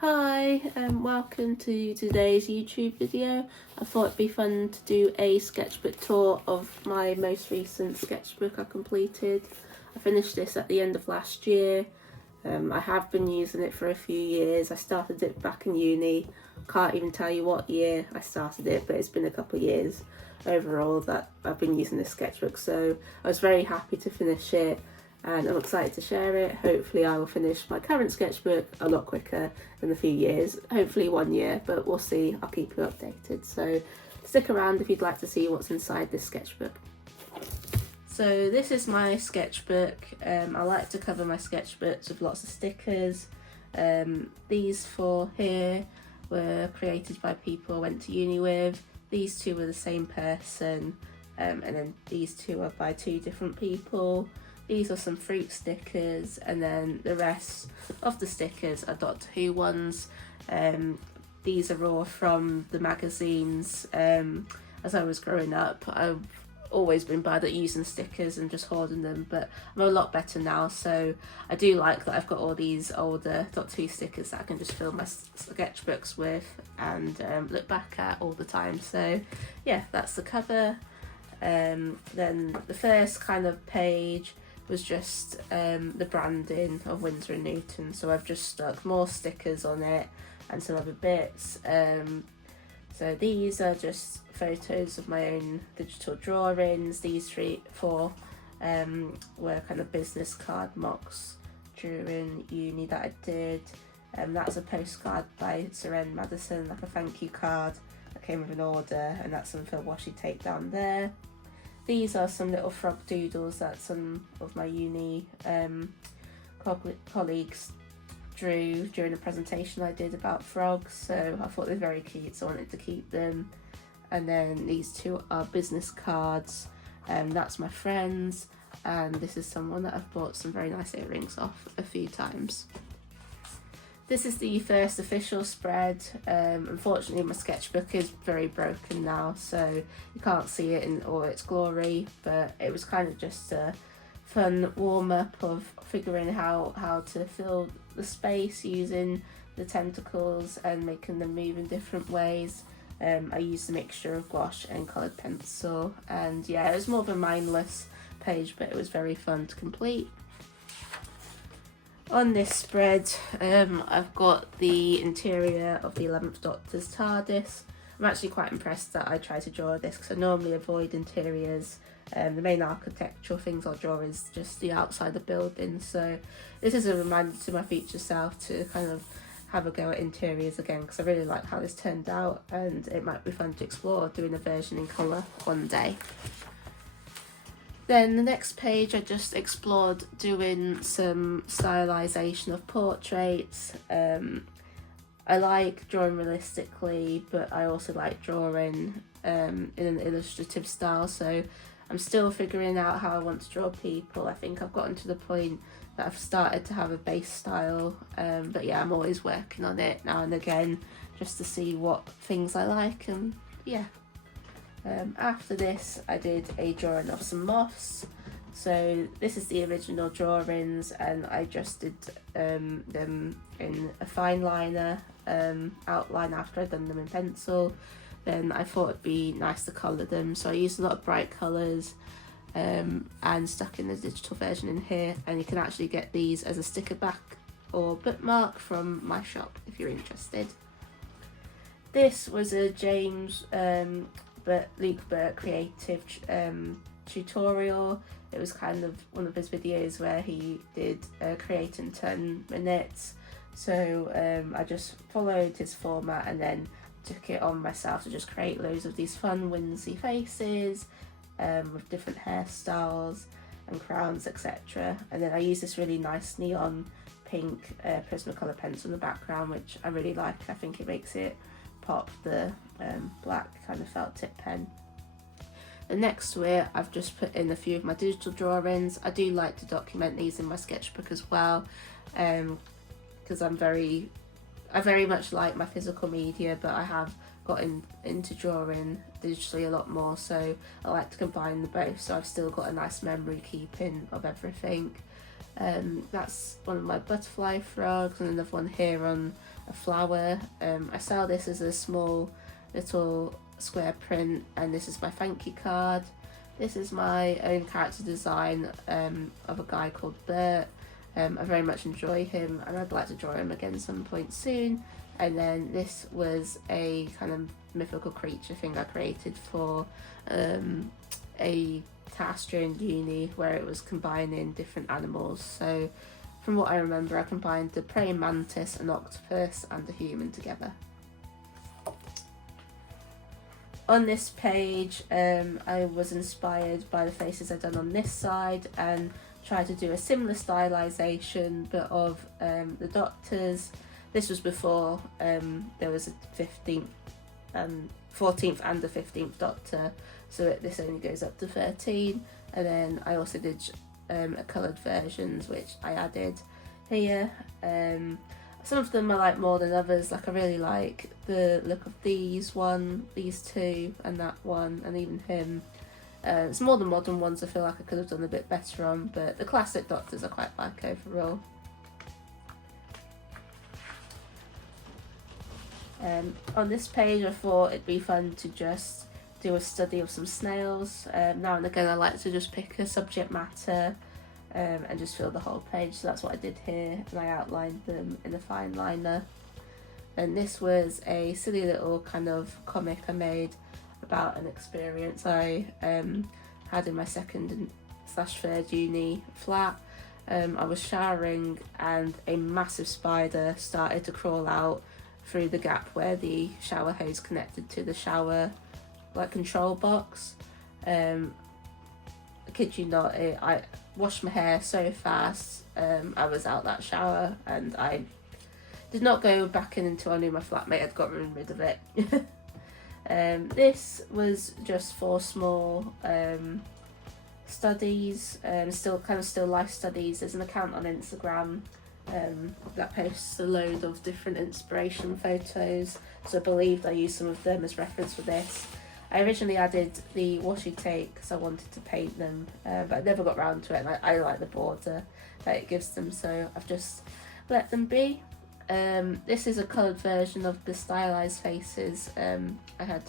Hi, welcome to today's YouTube video. I thought it'd be fun to do a sketchbook tour of my most recent sketchbook I completed. I finished this at the end of last year. I have been using it for a few years. I started it back in uni. Can't even tell you what year I started it, but it's been a couple of years overall that I've been using this sketchbook, so I was very happy to finish it. And I'm excited to share it. Hopefully I will finish my current sketchbook a lot quicker than a few years, hopefully 1 year, but we'll see. I'll keep you updated, so stick around if you'd like to see what's inside this sketchbook. So this is my sketchbook. I like to cover my sketchbooks with lots of stickers. These four here were created by people I went to uni with. These two were the same person, and then these two are by two different people. These are some fruit stickers, and then the rest of the stickers are Doctor Who ones. These are all from the magazines. As I was growing up, I've always been bad at using stickers and just hoarding them, but I'm a lot better now, so I do like that I've got all these older Doctor Who stickers that I can just fill my sketchbooks with and look back at all the time. So yeah, that's the cover. Then the first kind of page was just the branding of Winsor & Newton, so I've just stuck more stickers on it and some other bits. So these are just photos of my own digital drawings. These four were kind of business card mocks during uni that I did. That's a postcard by Sir N. Madison, like a thank you card that came with an order, and that's some Phil washi tape down there. These are some little frog doodles that some of my uni colleagues drew during a presentation I did about frogs, so I thought they were very cute, so I wanted to keep them. And then these two are business cards, that's my friend's, and this is someone that I've bought some very nice earrings off a few times. This is the first official spread. Unfortunately my sketchbook is very broken now, so you can't see it in all its glory, but it was kind of just a fun warm-up of figuring out how to fill the space using the tentacles and making them move in different ways. I used a mixture of gouache and coloured pencil, and yeah, it was more of a mindless page, but it was very fun to complete. On this spread, I've got the interior of the 11th Doctor's TARDIS. I'm actually quite impressed that I tried to draw this because I normally avoid interiors. The main architectural things I'll draw is just the outside of buildings, so this is a reminder to my future self to kind of have a go at interiors again, because I really like how this turned out, and it might be fun to explore doing a version in colour one day. Then the next page I just explored doing some stylisation of portraits. I like drawing realistically, but I also like drawing in an illustrative style, so I'm still figuring out how I want to draw people. I think I've gotten to the point that I've started to have a base style, but yeah, I'm always working on it now and again just to see what things I like, and yeah. After this I did a drawing of some moths. So this is the original drawings, and I just did them in a fine liner outline after I'd done them in pencil. Then I thought it'd be nice to colour them, so I used a lot of bright colours and stuck in the digital version in here, and you can actually get these as a sticker back or bookmark from my shop if you're interested. This was a James Luke Burt creative tutorial. It was kind of one of his videos where he did create in 10 minutes, so I just followed his format and then took it on myself to just create loads of these fun whimsy faces with different hairstyles and crowns, etc. And then I used this really nice neon pink Prismacolor pencil in the background, which I really like. I think it makes it pop the black kind of felt tip pen. And next to it I've just put in a few of my digital drawings. I do like to document these in my sketchbook as well, because I very much like my physical media, but I have gotten into drawing digitally a lot more, so I like to combine the both, so I've still got a nice memory keeping of everything. That's one of my butterfly frogs, and another one here on a flower. I sell this as a small little square print, and this is my thank you card. This is my own character design of a guy called Bert. I very much enjoy him, and I'd like to draw him again some point soon. And then this was a kind of mythical creature thing I created for a task during uni, where it was combining different animals. So from what I remember, I combined the praying mantis, an octopus and a human together. On this page, I was inspired by the faces I'd done on this side and tried to do a similar stylisation, but of the doctors. This was before there was a 14th and a 15th Doctor, so this only goes up to 13. And then I also did coloured versions, which I added here. Some of them I like more than others. Like, I really like the look of these two, and that one, and even him. It's more the modern ones I feel like I could have done a bit better on, but the classic Doctors I quite like overall. On this page, I thought it'd be fun to just do a study of some snails. Now and again I like to just pick a subject matter and just fill the whole page, so that's what I did here, and I outlined them in a fine liner. And this was a silly little kind of comic I made about an experience I had in my second/third uni flat. I was showering and a massive spider started to crawl out through the gap where the shower hose connected to the shower control box. I kid you not, I washed my hair so fast. I was out that shower and I did not go back in until I knew my flatmate had gotten rid of it. This was just for small studies, still life studies. There's an account on Instagram that posts a load of different inspiration photos, so I believed I used some of them as reference for this. I originally added the washi tape because I wanted to paint them, but I never got round to it, and I like the border that it gives them, so I've just let them be. This is a coloured version of the stylised faces I had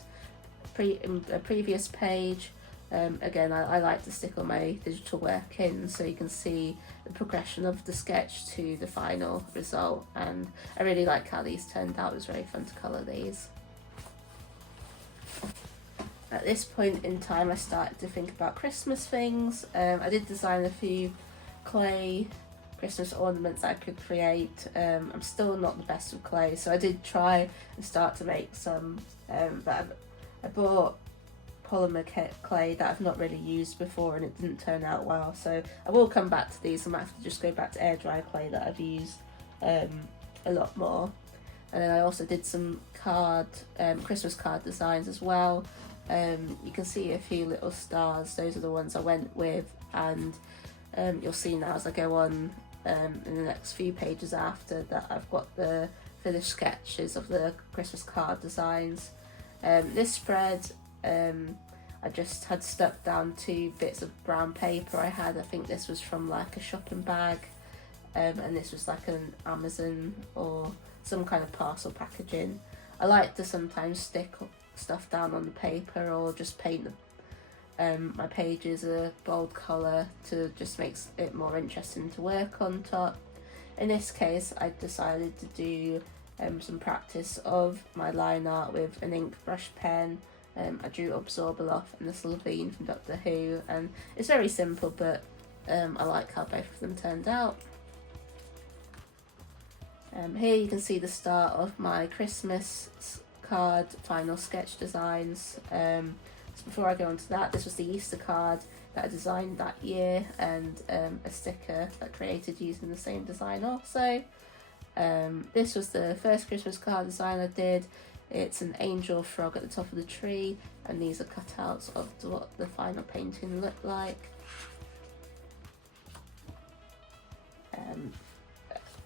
in a previous page. Again, I like to stick all my digital work in so you can see the progression of the sketch to the final result, and I really like how these turned out. It was very fun to colour these. At this point in time I started to think about Christmas things. I did design a few clay Christmas ornaments I could create. I'm still not the best with clay, so I did try and start to make some, but I bought polymer clay that I've not really used before and it didn't turn out well, so I will come back to these. I might have to just go back to air dry clay that I've used a lot more. And then I also did some Christmas card designs as well. You can see a few little stars, those are the ones I went with, and you'll see now as I go on in the next few pages after that I've got the finished sketches of the Christmas card designs. This spread I just had stuck down 2 bits of brown paper I had. I think this was from like a shopping bag, and this was like an Amazon or some kind of parcel packaging. I like to sometimes stick stuff down on the paper or just paint my pages a bold colour to just makes it more interesting to work on top. In this case I decided to do some practice of my line art with an ink brush pen. I drew Absorbeloff and the Slovene from Doctor Who, and it's very simple, but I like how both of them turned out. Here you can see the start of my Christmas card final sketch designs. So before I go on to that, this was the Easter card that I designed that year, and a sticker that I created using the same design also. This was the first Christmas card design I did. It's an angel frog at the top of the tree, and these are cutouts of what the final painting looked like.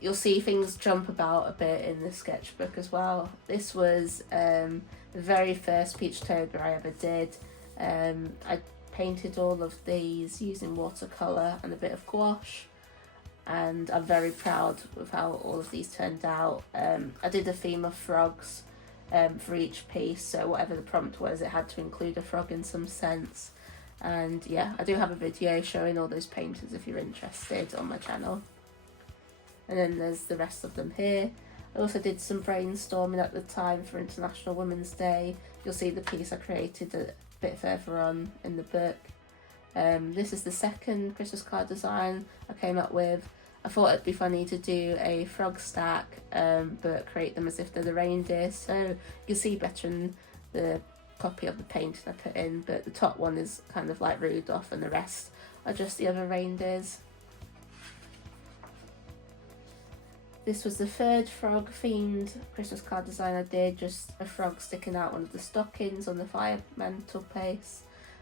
You'll see things jump about a bit in the sketchbook as well. This was the very first peach tober I ever did. I painted all of these using watercolour and a bit of gouache. and I'm very proud with how all of these turned out. I did a theme of frogs for each piece, so whatever the prompt was, it had to include a frog in some sense. And yeah, I do have a video showing all those paintings if you're interested on my channel. And then there's the rest of them here. I also did some brainstorming at the time for International Women's Day. You'll see the piece I created a bit further on in the book. This is the second Christmas card design I came up with. I thought it'd be funny to do a frog stack, but create them as if they're the reindeer, so you can see better in the copy of the painting I put in, but the top one is kind of like Rudolph and the rest are just the other reindeers. This was the third frog themed Christmas card design I did, just a frog sticking out one of the stockings on the fire mantelpiece.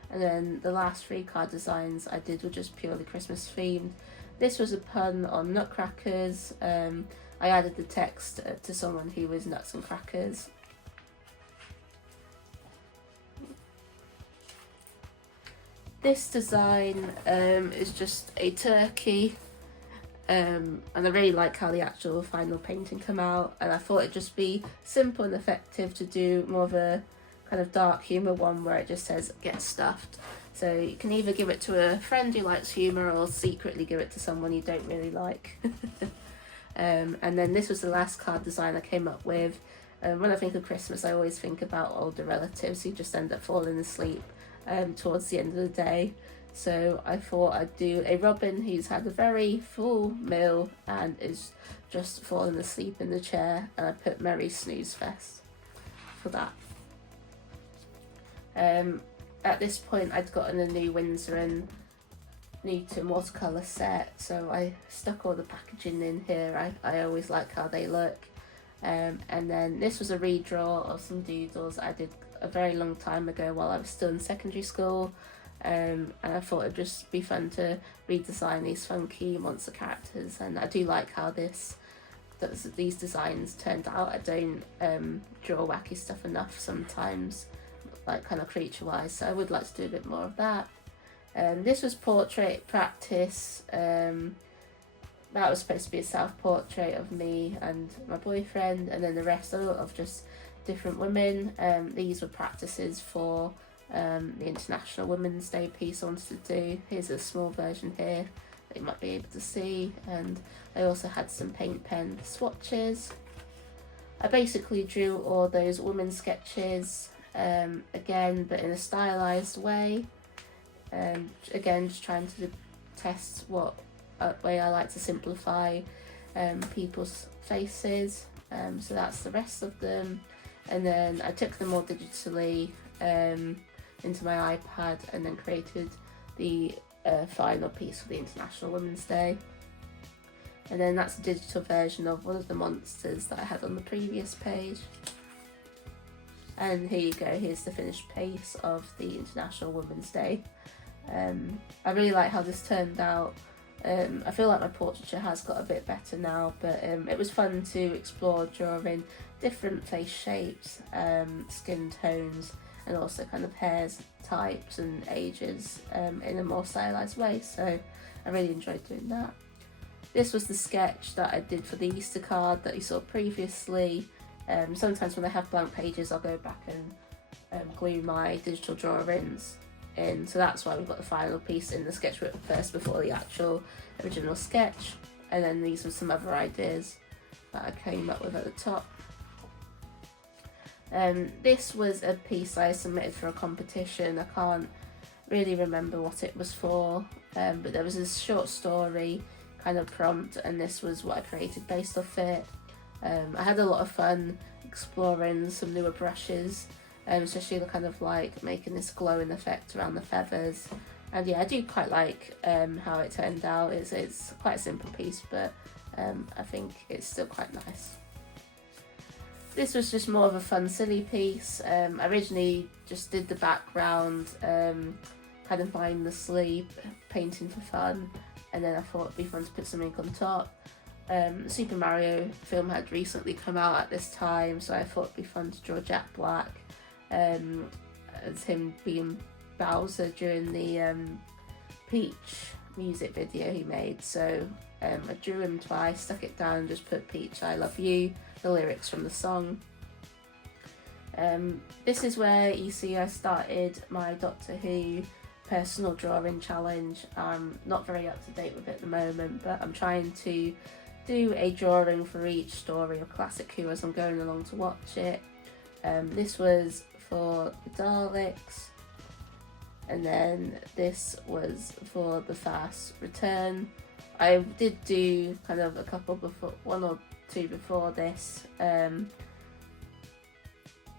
And then the last 3 card designs I did were just purely Christmas themed. This was a pun on nutcrackers. I added the text to someone who was nuts and crackers. This design is just a turkey. And I really like how the actual final painting came out, and I thought it'd just be simple and effective to do more of a kind of dark humour one where it just says get stuffed. So you can either give it to a friend who likes humour or secretly give it to someone you don't really like. And then this was the last card design I came up with. When I think of Christmas, I always think about older relatives who just end up falling asleep towards the end of the day. So I thought I'd do a Robin who's had a very full meal and is just falling asleep in the chair, and I put Merry Snooze Fest for that. At this point I'd gotten a new Winsor and Newton watercolour set, so I stuck all the packaging in here. I always like how they look. And then this was a redraw of some doodles I did a very long time ago while I was still in secondary school. And I thought it'd just be fun to redesign these funky monster characters, and I do like how these designs turned out. I don't draw wacky stuff enough sometimes, like kind of creature wise, so I would like to do a bit more of that. This was portrait practice. That was supposed to be a self-portrait of me and my boyfriend, and then the rest of just different women. These were practices for the International Women's Day piece I wanted to do. Here's a small version here that you might be able to see, and I also had some paint pen swatches. I basically drew all those women's sketches again, but in a stylized way. Again, just trying to test what way I like to simplify people's faces. So that's the rest of them, and then I took them all digitally into my iPad and then created the final piece for the International Women's Day. And then that's a digital version of one of the monsters that I had on the previous page. And here you go, here's the finished piece of the International Women's Day. I really like how this turned out. I feel like my portraiture has got a bit better now, but it was fun to explore drawing different face shapes, skin tones, and also kind of hairs types and ages in a more stylized way, so I really enjoyed doing that. This was the sketch that I did for the Easter card that you saw previously. Sometimes when I have blank pages I'll go back and glue my digital drawings in, so that's why we've got the final piece in the sketchbook first before the actual original sketch. And then these were some other ideas that I came up with at the top. This was a piece I submitted for a competition. I can't really remember what it was for, but there was this short story kind of prompt, and this was what I created based off it. I had a lot of fun exploring some newer brushes, especially the kind of like making this glowing effect around the feathers. And yeah, I do quite like how it turned out. It's quite a simple piece, but I think it's still quite nice. This was just more of a fun, silly piece. I originally just did the background, kind of mindlessly, painting for fun, and then I thought it'd be fun to put some ink on top. Super Mario film had recently come out at this time, so I thought it'd be fun to draw Jack Black as him being Bowser during the Peach music video he made. So I drew him twice, stuck it down and just put Peach I Love You, the lyrics from the song. This is where you see I started my Doctor Who personal drawing challenge. I'm not very up to date with it at the moment, but I'm trying to do a drawing for each story of Classic Who as I'm going along to watch it. This was for the Daleks, and then this was for the Fast Return. I did do kind of a couple before, one or two before this,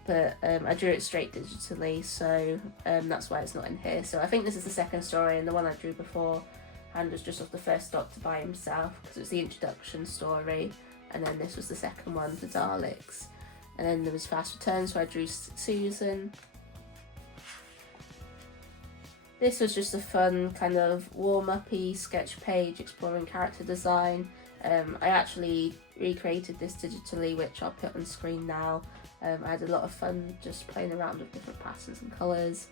but I drew it straight digitally, so that's why it's not in here. So I think this is the second story, and the one I drew before and was just of the first Doctor by himself, because it was the introduction story, and then this was the second one, the Daleks, and then there was Fast Return, so I drew Susan. This was just a fun kind of warm-uppy sketch page exploring character design. I actually recreated this digitally, which I'll put on screen now. I had a lot of fun just playing around with different patterns and colours.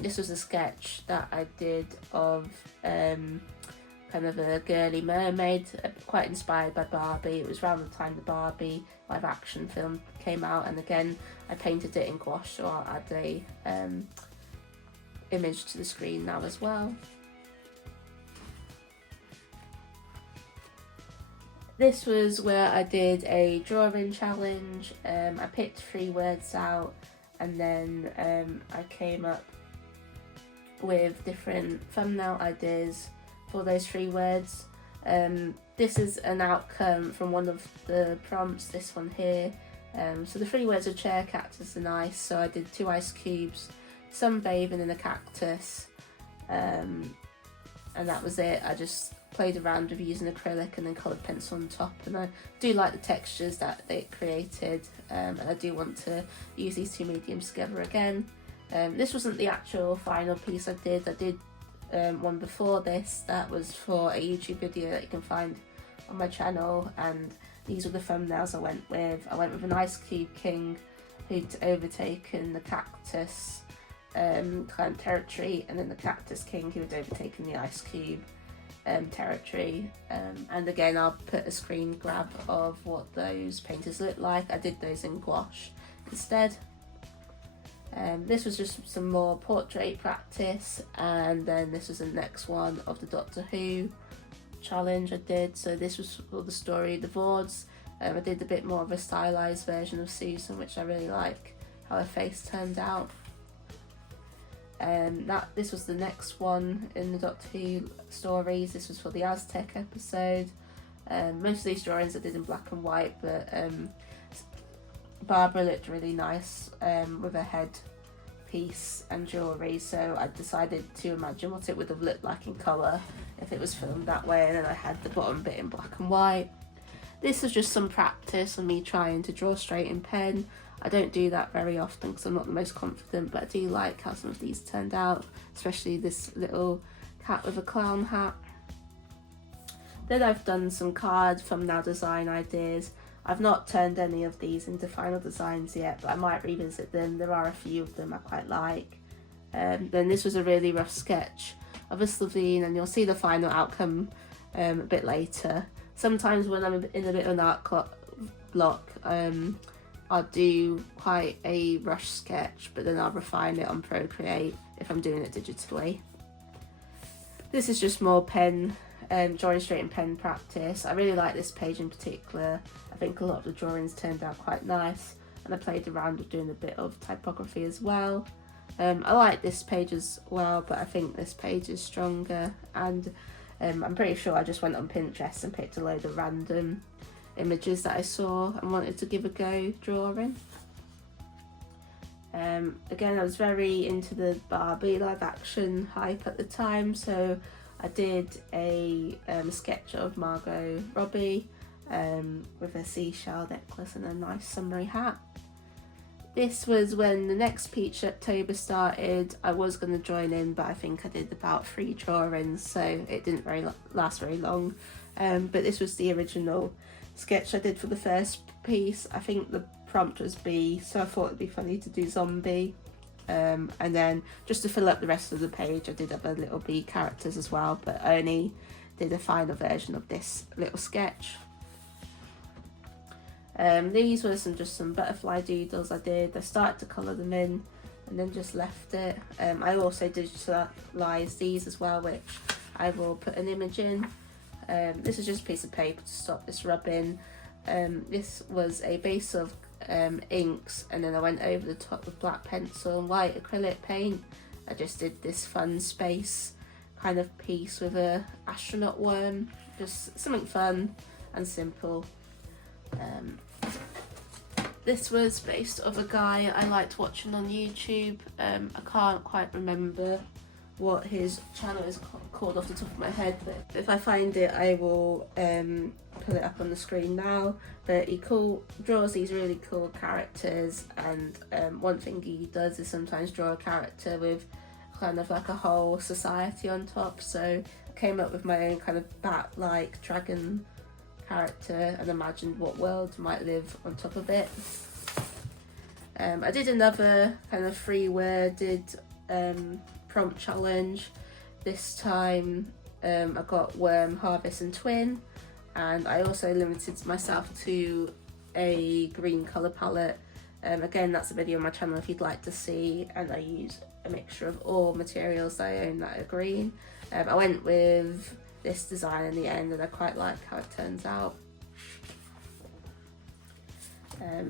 This was a sketch that I did of kind of a girly mermaid, quite inspired by Barbie. It was around the time the Barbie live action film came out, and again I painted it in gouache, so I'll add a image to the screen now as well. This was where I did a drawing challenge. I picked 3 words out, and then I came up with different thumbnail ideas for those 3 words. This is an outcome from one of the prompts, this one here. So the 3 words are chair, cactus and ice, so I did 2 ice cubes, sunbathing in a cactus, and that was it. I just played around with using acrylic and then coloured pencil on top, and I do like the textures that it created, and I do want to use these 2 mediums together again. This wasn't the actual final piece I did one before this that was for a YouTube video that you can find on my channel, and these were the thumbnails I went with. I went with an Ice Cube King who'd overtaken the Cactus clan territory, and then the Cactus King who had overtaken the Ice Cube territory, and again I'll put a screen grab of what those painters look like. I did those in gouache instead. This was just some more portrait practice, and then this was the next one of the Doctor Who challenge I did. So this was for the story The Vords. I did a bit more of a stylized version of Susan, which I really like how her face turned out. This was the next one in the Doctor Who stories. This was for the Aztec episode. Most of these drawings I did in black and white, but Barbara looked really nice with her head piece and jewellery, so I decided to imagine what it would have looked like in colour if it was filmed that way, and then I had the bottom bit in black and white. This was just some practice on me trying to draw straight in pen. I don't do that very often because I'm not the most confident, but I do like how some of these turned out, especially this little cat with a clown hat. Then I've done some card thumbnail design ideas. I've not turned any of these into final designs yet, but I might revisit them. There are a few of them I quite like. Then this was a really rough sketch of a Slovene, and you'll see the final outcome a bit later. Sometimes when I'm in a bit of an art block, I'll do quite a rush sketch, but then I'll refine it on Procreate if I'm doing it digitally. This is just more pen, drawing straight in pen practice. I really like this page in particular. I think a lot of the drawings turned out quite nice, and I played around with doing a bit of typography as well. I like this page as well, but I think this page is stronger, and I'm pretty sure I just went on Pinterest and picked a load of random images that I saw and wanted to give a go drawing. Again, I was very into the Barbie live action hype at the time, so I did a sketch of Margot Robbie with a seashell necklace and a nice summery hat. This was when the next Peach October started. I was going to join in, but I think I did about 3 drawings, so it didn't last very long. But this was the original sketch I did for the first piece. I think the prompt was B, so I thought it'd be funny to do zombie. And then just to fill up the rest of the page, I did other little B characters as well, but I only did a final version of this little sketch. These were just some butterfly doodles I did. I started to colour them in and then just left it. I also digitalised these as well, which I will put an image in. This is just a piece of paper to stop this rubbing. This was a base of inks, and then I went over the top with black pencil and white acrylic paint. I just did this fun space kind of piece with a astronaut worm, just something fun and simple. This was based off a guy I liked watching on YouTube. I can't quite remember what his channel is called off the top of my head, but if I find it I will put it up on the screen now. But he draws these really cool characters, and one thing he does is sometimes draw a character with kind of like a whole society on top. So I came up with my own kind of bat-like dragon character and imagined what world might live on top of it. I did another kind of 3-worded prompt challenge. This time I got worm, harvest and twin, and I also limited myself to a green colour palette. Again, that's a video on my channel if you'd like to see, and I use a mixture of all materials that I own that are green. I went with this design in the end, and I quite like how it turns out.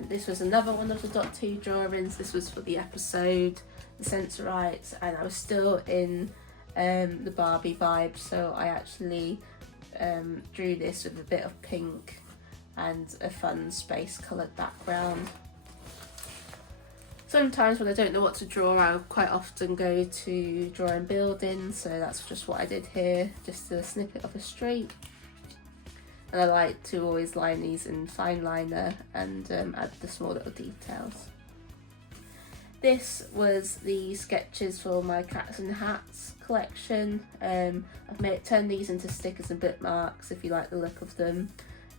This was another one of the Dot 2 drawings. This was for the episode The Sensorites, and I was still in the Barbie vibe, so I actually drew this with a bit of pink and a fun space coloured background. Sometimes when I don't know what to draw, I quite often go to drawing buildings, so that's just what I did here, just a snippet of a street. And I like to always line these in fine liner and add the small little details. This was the sketches for my Cats and Hats collection. I've turned these into stickers and bookmarks if you like the look of them.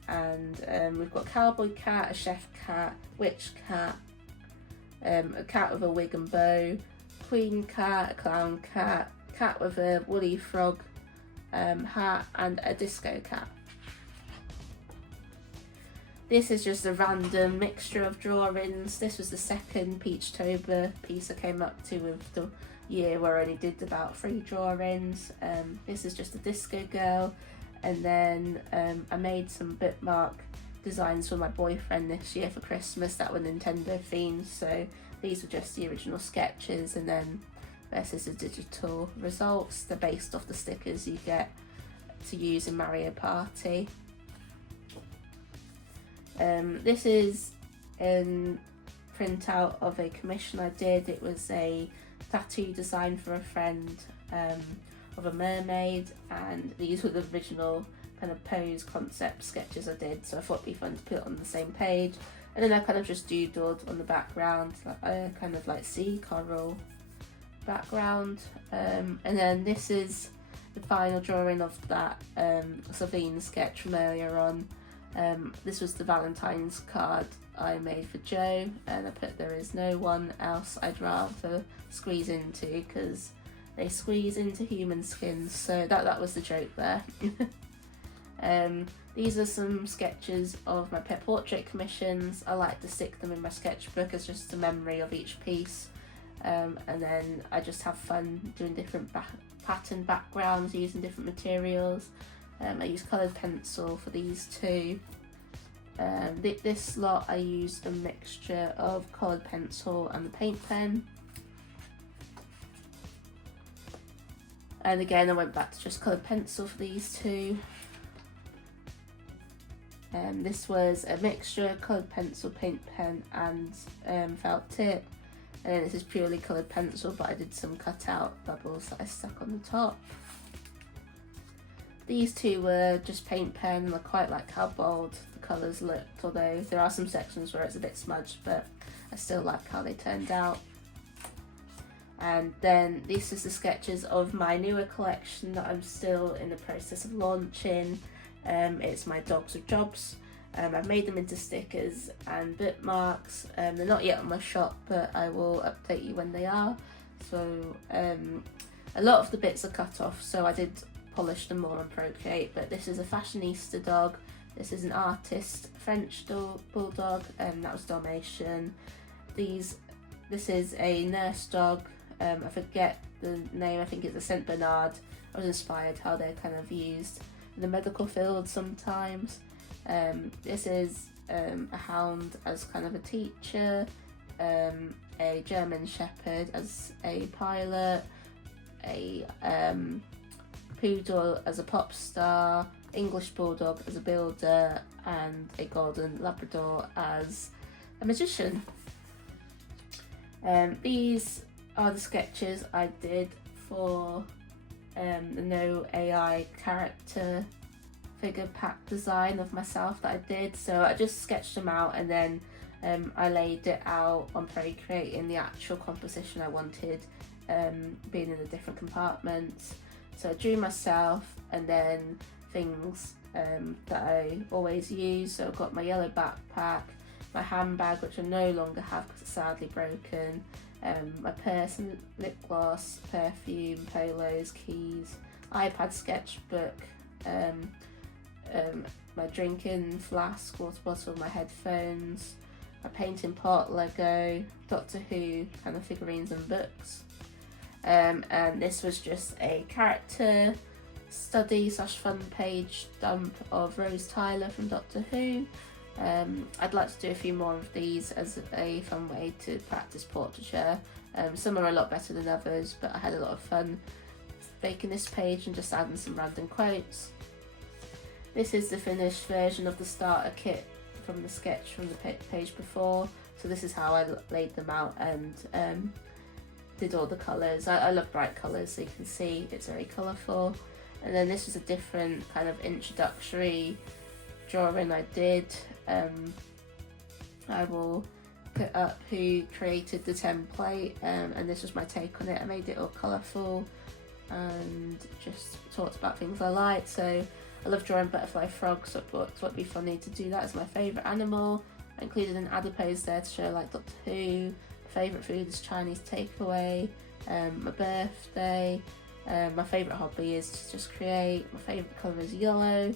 And we've got cowboy cat, a chef cat, witch cat, a cat with a wig and bow, queen cat, a clown cat, cat with a woolly frog hat, and a disco cat. This is just a random mixture of drawings. This was the second Peachtober piece I came up to with the year where I only did about 3 drawings. This is just a disco girl, and then I made some bookmark designs for my boyfriend this year for Christmas that were Nintendo themed. So these were just the original sketches, and then this is the digital results. They're based off the stickers you get to use in Mario Party. This is a printout of a commission I did. It was a tattoo design for a friend of a mermaid, and these were the original kind of pose concept sketches I did, so I thought it'd be fun to put it on the same page. And then I kind of just doodled on the background, like a kind of like sea coral background. And then this is the final drawing of that Savine sketch from earlier on. This was the Valentine's card I made for Joe, and I put "there is no one else I'd rather squeeze into," because they squeeze into human skins, so that was the joke there. These are some sketches of my pet portrait commissions. I like to stick them in my sketchbook as just a memory of each piece, and then I just have fun doing different pattern backgrounds using different materials. I use coloured pencil for these two. This lot I used a mixture of coloured pencil and the paint pen. And again I went back to just coloured pencil for these two. This was a mixture of coloured pencil, paint pen and felt tip. And then this is purely coloured pencil, but I did some cut out bubbles that I stuck on the top. These two were just paint pen, and I quite like how bold the colours looked, although there are some sections where it's a bit smudged, but I still like how they turned out. And then this is the sketches of my newer collection that I'm still in the process of launching. It's my Dogs with Jobs. I've made them into stickers and bookmarks. They're not yet on my shop, but I will update you when they are. So a lot of the bits are cut off, so I did polish them more on Procreate. But this is a fashionista dog. This is an artist French bulldog, and that was Dalmatian. This is a nurse dog. I forget the name. I think it's a Saint Bernard. I was inspired how they're kind of used in the medical field sometimes. This is a hound as kind of a teacher, a German Shepherd as a pilot, a poodle as a pop star, English Bulldog as a builder, and a Golden Labrador as a magician. These are the sketches I did for the no AI character figure pack design of myself that I did. So I just sketched them out, and then I laid it out on Procreate in the actual composition I wanted, being in the different compartments. So I drew myself, and then things that I always use. So I've got my yellow backpack, my handbag, which I no longer have because it's sadly broken, my purse and lip gloss, perfume, polos, keys, iPad, sketchbook, my drinking flask, water bottle, my headphones, my painting pot, Lego, Doctor Who kind of figurines and books. And this was just a character study / fun page dump of Rose Tyler from Doctor Who. I'd like to do a few more of these as a fun way to practice portraiture. Some are a lot better than others, but I had a lot of fun making this page and just adding some random quotes. This is the finished version of the starter kit from the sketch from the page before. So this is how I laid them out and did all the colours. I love bright colours, so you can see it's very colourful. And then this was a different kind of introductory drawing I did. I will put up who created the template, and this was my take on it. I made it all colourful and just talked about things I like. So I love drawing butterfly frogs, so I thought it'd be funny to do that as my favourite animal. I included an adipose there to show like Doctor Who. My favourite food is Chinese takeaway. My birthday. My favourite hobby is to just create. My favourite colour is yellow.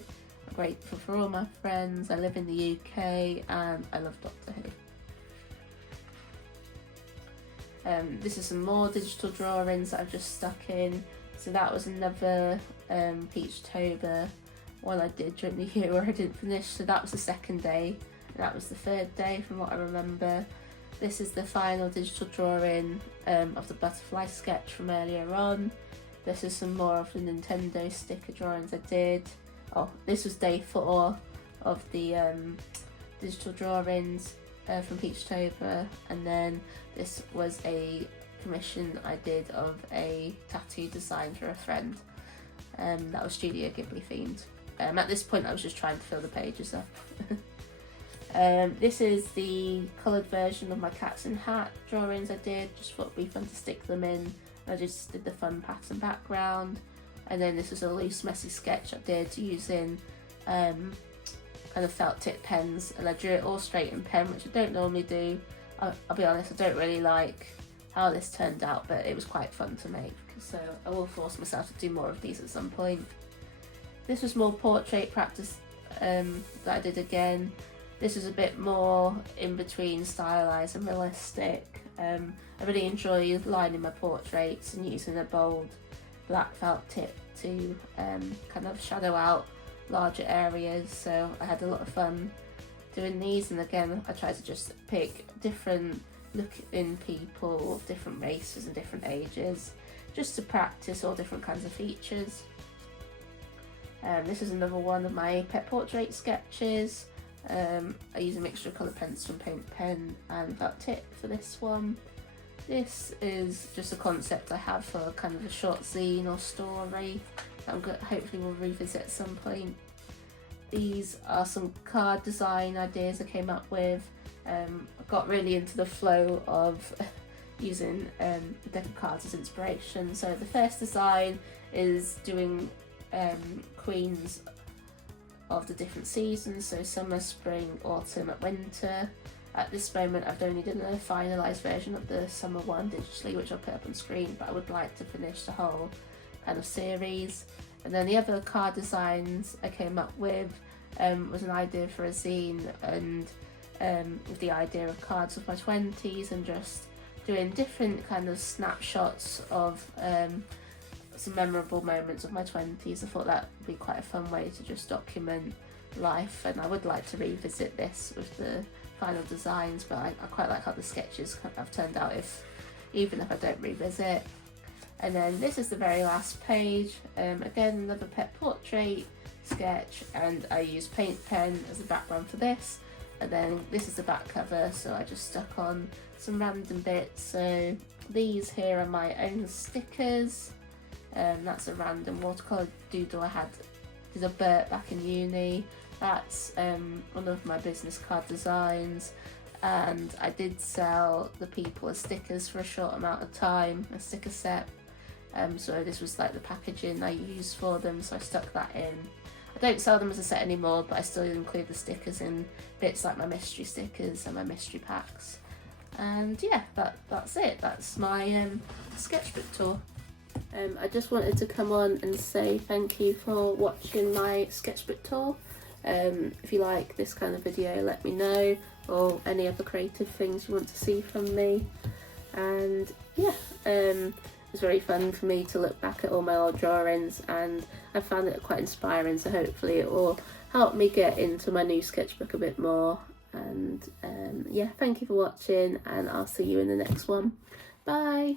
I'm grateful for all my friends. I live in the UK and I love Doctor Who. This is some more digital drawings that I've just stuck in. So that was another Peachtober one I did during the year where I didn't finish. So that was the second day. And that was the third day from what I remember. This is the final digital drawing of the butterfly sketch from earlier on. This is some more of the Nintendo sticker drawings I did. Oh, this was day 4 of the digital drawings from Peachtober, and then this was a commission I did of a tattoo design for a friend. That was Studio Ghibli themed. At this point I was just trying to fill the pages up. This is the coloured version of my cats in hat drawings I did, just thought it'd be fun to stick them in. I just did the fun pattern background, and then this was a loose messy sketch I did using kind of felt tip pens, and I drew it all straight in pen, which I don't normally do. I'll be honest, I don't really like how this turned out, but it was quite fun to make, so I will force myself to do more of these at some point. This was more portrait practice that I did again. This is a bit more in between stylized and realistic. I really enjoy lining my portraits and using a bold black felt tip to kind of shadow out larger areas, so I had a lot of fun doing these. And again, I tried to just pick different looking people, different races and different ages, just to practice all different kinds of features. This is another one of my pet portrait sketches. I use a mixture of colour pencil and paint pen and felt tip for this one. This is just a concept I have for kind of a short zine or story that I'm hopefully will revisit at some point. These are some card design ideas I came up with. I got really into the flow of using a deck of cards as inspiration. So the first design is doing queens of the different seasons, so summer, spring, autumn, and winter. At this moment I've only done a finalised version of the summer one digitally, which I'll put up on screen, but I would like to finish the whole kind of series. And then the other card designs I came up with was an idea for a zine, and with the idea of cards of my 20s and just doing different kind of snapshots of some memorable moments of my 20s. I thought that would be quite a fun way to just document life, and I would like to revisit this with the final designs, but I quite like how the sketches have turned out even if I don't revisit. And then this is the very last page, again another pet portrait sketch, and I used paint pen as a background for this. And then this is the back cover, so I just stuck on some random bits. So these here are my own stickers. That's a random watercolour doodle I did a Bert back in uni. That's one of my business card designs, and I did sell the people as stickers for a short amount of time, a sticker set. So this was like the packaging I used for them, so I stuck that in. I don't sell them as a set anymore, but I still include the stickers in bits like my mystery stickers and my mystery packs. And yeah, that's it. That's my sketchbook tour. I just wanted to come on and say thank you for watching my sketchbook tour. If you like this kind of video, let me know, or any other creative things you want to see from me. And yeah, it's very fun for me to look back at all my old drawings, and I found it quite inspiring, so hopefully it will help me get into my new sketchbook a bit more. And yeah, thank you for watching, and I'll see you in the next one. Bye!